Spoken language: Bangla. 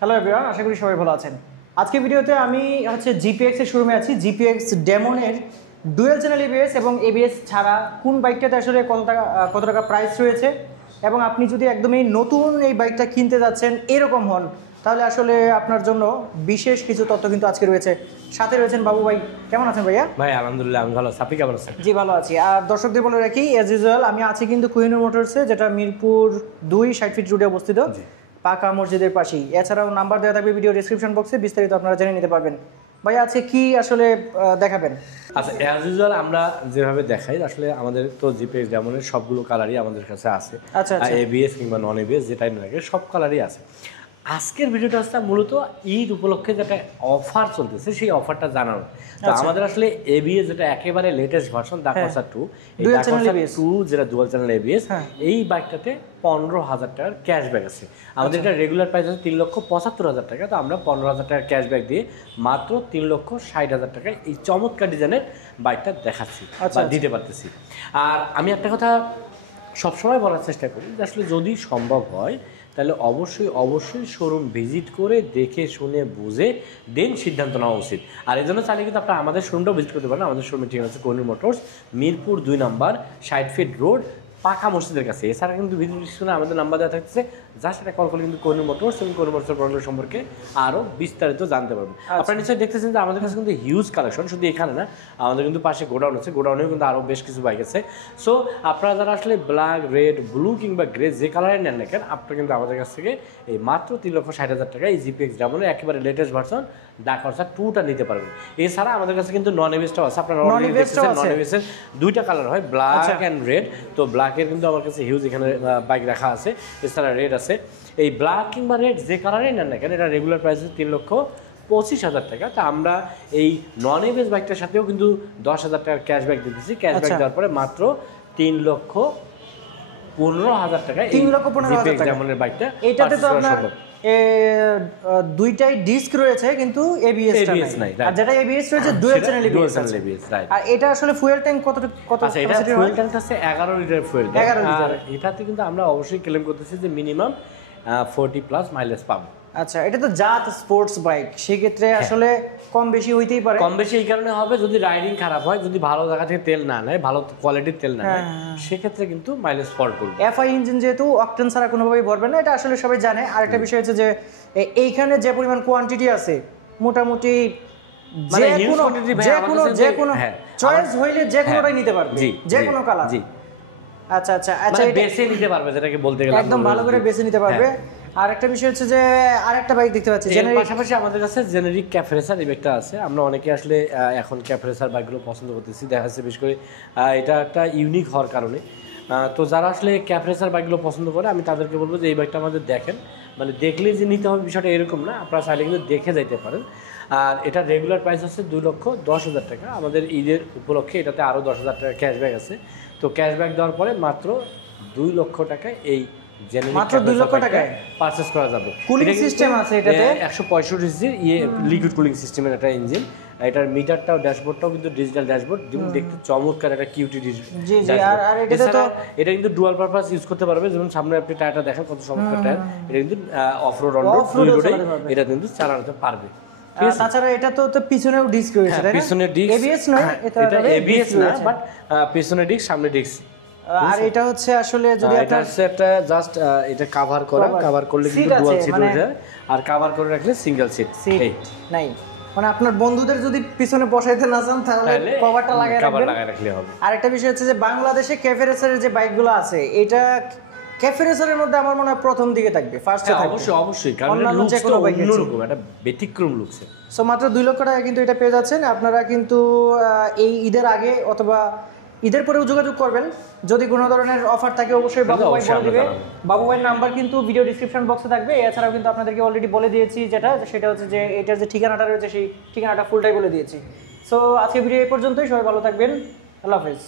হ্যালো এভরিওয়ান, আশা করি সবাই ভালো আছেন। আজকে ভিডিওতে আমি জিপিএক্স এর শোরুমে আছি। জিপিএক্স ডেমনের ডুয়েল চ্যানেল এবিএস এবং এবিএস ছাড়া কোন বাইকটাতে আসলে কত টাকা প্রাইস রয়েছে, এবং আপনি যদি একদমই নতুন এই বাইকটা কিনতে যাচ্ছেন এরকম হন, তাহলে আসলে আপনার জন্য বিশেষ কিছু তথ্য কিন্তু আজকে রয়েছে। সাথে রয়েছেন বাবু ভাই। কেমন আছেন ভাইয়া? ভাই আলহামদুলিল্লাহ, আমি ভালো আছি। আপনি কেমন আছেন? জি ভালো আছি। আর দর্শকদের বলে রাখি, অ্যাজ ইউজুয়াল আমি আছি কিন্তু কোহিনূর মোটরসে, যেটা মিরপুর 2 60 ফিট রোডে অবস্থিত, পাকা মসজিদের পাশেই। এছাড়াও নাম্বার দেওয়া থাকবে ভিডিও ডেসক্রিপশন বক্সে, বিস্তারিত আপনারা জেনে নিতে পারবেন। ভাই আছে কি আসলে দেখাবেন? আচ্ছা, অ্যাজ ইউজুয়াল আমরা যেভাবে দেখাই, আসলে আমাদের তো জিপিএক্স যেমনের সবগুলো কালারই আমাদের কাছে আছে। আচ্ছা, এবিএস কিংবা নন এবিএস যেটাই লাগে সব কালারই আছে। আজকের ভিডিওটা হচ্ছে মূলত ঈদ উপলক্ষে যেটা অফার চলতেছে সেই অফারটা জানানো। তো আমাদের আসলে এবিএস যেটা একেবারে লেটেস্ট ভার্সন ডাকওয়ার্সার 2, এই ডাকওয়ার্সার 2 যেটা ডুয়াল চ্যানেল এবিএস, এই বাইকটাতে 15,000 টাকার ক্যাশব্যাক আছে। আমাদের এটা রেগুলার প্রাইস আছে 3,75,000 টাকা। তো আমরা 15,000 টাকার ক্যাশব্যাক দিয়ে মাত্র 3,60,000 টাকায় এই চমৎকার ডিজাইনের বাইকটা দেখাচ্ছি বা দিতে পারতেছি। আর আমি একটা কথা সবসময় বলার চেষ্টা করি যে আসলে যদি সম্ভব হয় তাহলে অবশ্যই শোরুম ভিজিট করে দেখে শুনে বুঝে দেন সিদ্ধান্ত নেওয়া উচিত। আর এই জন্য চাইলে কিন্তু আপনারা আমাদের শোরুমটাও ভিজিট করতে পারেন। আমাদের শোরুমের ঠিকানা হচ্ছে কোহিনূর মোটরস, মিরপুর 2 নম্বর 60 ফিট রোড, পাকা মসজিদের কাছে। এছাড়া কিন্তু ভিডিও ডিসক্রিপশনে আমাদের নাম্বার দেওয়া থাকছে, জাস্ট একটা কল করলে কিন্তু কোহিনূর মোটরস এবং কোহিনূর মোটরসের প্রোডাক্ট সম্পর্কে আরও বিস্তারিত জানতে পারবেন। আপনারা নিশ্চয়ই দেখতেছেন যে আমাদের কাছে কিন্তু হিউজ কালেকশন, শুধু এখানে না, আমাদের কিন্তু পাশে গোডাউন আছে, গোডাউনেও কিন্তু আরও বেশ কিছু বাইক আছে। সো আপনারা যারা আসলে ব্ল্যাক, রেড, ব্লু কিংবা গ্রে যে কালারের নেন না কেন, আপনারা কিন্তু আমাদের কাছ থেকে এই মাত্র 3,60,000 টাকায় এই জিপিএক্স ডেমনের একেবারে লেটেস্ট ভার্সন ডাকওয়ার্সার 2টা নিতে পারবেন। এছাড়া আমাদের কাছে কিন্তু নন এবিএসটাও আছে। আপনারা নন এবিএসের 2টা কালার হয়, ব্ল্যাক অ্যান্ড রেড। তো ব্ল্যাকের কিন্তু আমার কাছে হিউজ এখানে বাইক রাখা আছে। এছাড়া রেড আছে। এই ব্ল্যাক কিংবা রেড যে কালারেই নেন না কেন, এটা রেগুলার প্রাইস হচ্ছে 3,25,000 টাকা। তা আমরা এই নন এবিএস বাইকটার সাথেও কিন্তু 10,000 টাকার ক্যাশব্যাক দিতেছি। ক্যাশব্যাক দেওয়ার পরে মাত্র 3,15,000 টাকায় 3,15,000 টাকা যেমনের বাইকটা। এটাতে তো আপনার দুইটাই ডিস্ক রয়েছে কিন্তু এবিএস নাই, আর যেটা এবিএস রয়েছে ডুয়াল চ্যানেল এবিএস। আর এটা আসলে ফুয়েল ট্যাঙ্ক কত? আচ্ছা, এটা ফুয়েল ট্যাঙ্ক আছে 11 লিটার ফুয়েল ট্যাঙ্ক। আর এটাতে কিন্তু আমরা অবশ্যই ক্লেম করতেছি যে মিনিমাম 40+ মাইলেজ পাবো। আচ্ছা, এটা তো জাত স্পোর্টস বাইক, সেক্ষেত্রে আসলে কম বেশি হইতেই পারে। কম বেশি এই কারণে হবে যদি রাইডিং খারাপ হয়, যদি ভালো জায়গা থেকে তেল না নেয়, ভালো কোয়ালিটির তেল না নেয়, সেক্ষেত্রে কিন্তু মাইলেজ ফল করবে। এফআই ইঞ্জিন যেহেতু অকটেন ছাড়া কোনোভাবেই ভরবে না, এটা আসলে সবাই জানে। আরেকটা বিষয় হচ্ছে যে এইখানে যে পরিমাণ কোয়ান্টিটি আছে, মোটামুটি যে কোনো চয়েস হইলে যে কোনোটাই নিতে পারবে, যে কোনো কালার। আচ্ছা আচ্ছা আচ্ছা, বেছে নিতে পারবে, যেটাকে বলতে গেলে একদম ভালো করে বেছে নিতে পারবে। আর একটা বিষয় হচ্ছে যে আরেকটা বাইক দেখতে পাচ্ছি, এর পাশাপাশি আমাদের কাছে জেনারিক ক্যাফ রেসার এই বাইকটা আছে। আমরা অনেকে আসলে এখন ক্যাফ রেসার বাইকগুলো পছন্দ করতেছি, দেখা যাচ্ছে বিশেষ করে এটা একটা ইউনিক হওয়ার কারণে। তো যারা আসলে ক্যাফ রেসার বাইকগুলো পছন্দ করে, আমি তাদেরকে বলবো যে এই বাইকটা আমাদের দেখেন, মানে দেখলেই যে নিতে হবে বিষয়টা এরকম না, আপনারা চাইলে কিন্তু দেখে যাইতে পারেন। আর এটা রেগুলার প্রাইস হচ্ছে 2,10,000 টাকা। আমাদের ঈদের উপলক্ষে এটাতে আরও 10,000 টাকা ক্যাশব্যাক আছে। তো ক্যাশব্যাক দেওয়ার পরে মাত্র 2 লক্ষ টাকায় এই মাত্র 2 লক্ষ টাকায় পারচেজ করা যাবে। কুলিং সিস্টেম আছে এটাতে, 165 সিসির লিকুইড কুলিং সিস্টেমের একটা ইঞ্জিন। এটার মিটারটাও ড্যাশবোর্ডটাও কিন্তু ডিজিটাল ড্যাশবোর্ড, যেমন দেখতে চমৎকার একটা কিউটি ডিজিটাল। আর এটাতে তো এটা কিন্তু ডুয়াল পারপাস ইউজ করতে পারবে। যেমন সামনে আপনি টায়ারটা দেখেন কত চমৎকার টায়ার। এটা কিন্তু অফরোড অনরোড দুই রোডে এটা কিন্তু চালাতে পারবে। তাছাড়া এটা তো পিছনেও ডিস্ক রয়েছে, তাই না? পিছনের ডিস্ক এবিএস নয়, এটা এবিএস না, বাট পিছনের ডিস্ক সামনে ডিস্ক। আর এটা হচ্ছে আসলে যদি আপনার সেটটা জাস্ট এটা কভার করলে কিন্তু ডুয়াল সিট হয়ে যায়, আর কভার করে রাখলে সিঙ্গেল সিট নাই। মানে আপনার বন্ধুদের যদি পিছনে বসাইতে না চান তাহলে কভারটা লাগায় রাখলে হবে। আর একটা বিষয় হচ্ছে যে বাংলাদেশে ক্যাফে রেসারের যে বাইকগুলো আছে, এটা ক্যাফে রেসারের মধ্যে আমার মনে হয় প্রথম দিকে থাকবে, ফার্স্টে থাকবে। অবশ্যই কারণ লুকসটা অন্যরকম, একটা ব্যতিক্রম লুকস। সো মাত্র 2 লক্ষ টাকা কিন্তু এটা পেয়ে যাচ্ছেন আপনারা। কিন্তু এই ঈদের আগে অথবা ঈদের পরেও যোগাযোগ করবেন। যদি কোনো ধরনের অফার থাকে অবশ্যই বাবু ভাই বলে দিবে। বাবু ভাইয়ের নাম্বার কিন্তু ভিডিও ডিসক্রিপশন বক্সে থাকবে। এছাড়াও কিন্তু আপনাদেরকে অলরেডি বলে দিয়েছি, সেটা হচ্ছে যে এটার যে ঠিকানাটা রয়েছে সেই ঠিকানাটা ফুলটাই বলে দিয়েছি। সো আজকে ভিডিও এই পর্যন্তই। সবাই ভালো থাকবেন। আল্লাহ হাফেজ।